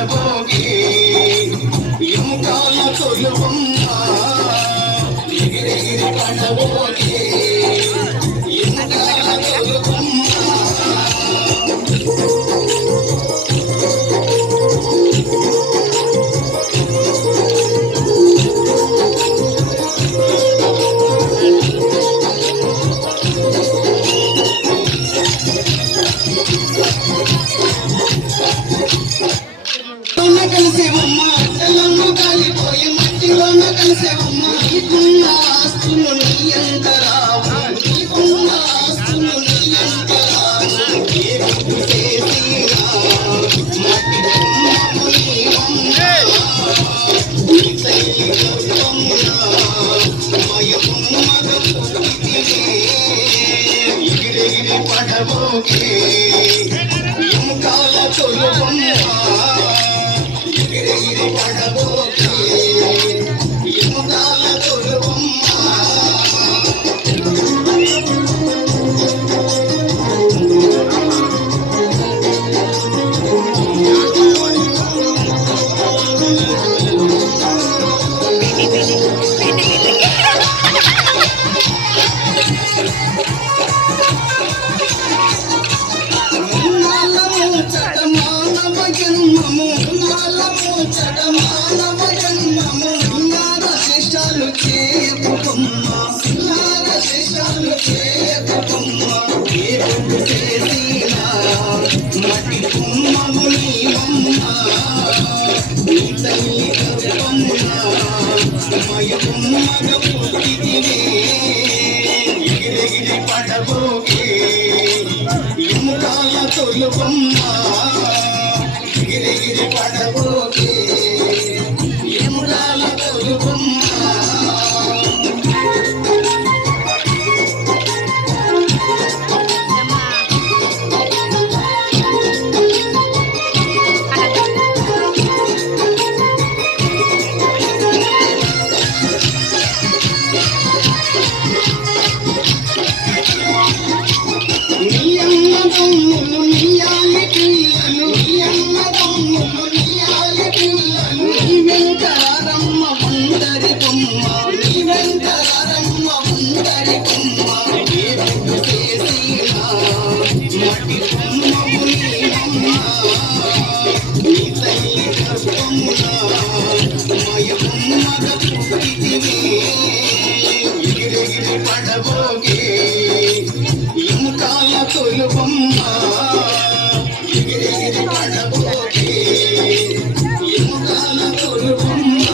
పడబోగే ఎముకాల తొలుబొమ్మ ఎగిరెగిరి పడబోగే ఎముకాల తొలుబొమ్మ కలిసేవమ్మ అట్టలమ్మ కాలిపోయి మట్టిలోన కలిసేవమ్మ నీకున్న ఆస్తులు నీ అంతరావు నీకున్న ఆస్తులు నీ అంతరావు ఏ గుర్తు చేసినా మట్టి బొమ్మము నీవమ్మ నీ తల్లి గొప్పమ్మ మయబొమ్మగ పుట్టితివే ఎగిరెగిరి పడబోకే ఎముకాల తొలుబొమ్మ ఎగిరెగిరి పడబోకే ఎముకాల తొలుబొమ్మ మట్టి బొమ్మము నీవమ్మ నీ తల్లి గర్భమ్మ మయబొమ్మగ పుట్టితివే ఎగిరెగిరి పడబోకే ఎముకాల తొలుబొమ్మ ఎగిరెగిరి పడబోకే ఎముకాల తొలుబొమ్మ ఎగిరెగిరి పడబోగే ఎముకాల తొలుబొమ్మ ఎగిరెగిరి పడబోగే ఎముకాల తొలుబొమ్మ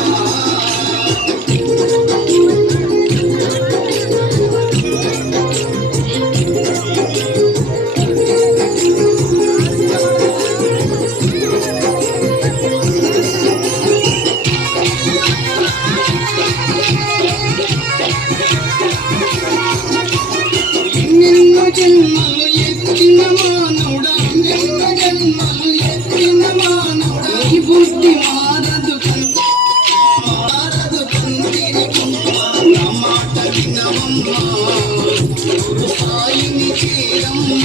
జన్మలు ఎత్తిన మానవుడా ఎన్నో జన్మలు ఎత్తిన మానవుడా ఈ బుద్ధి మారదు మారదు కందిని నా మాట వినవమ్మ గురు సాయిని చేరమ్మ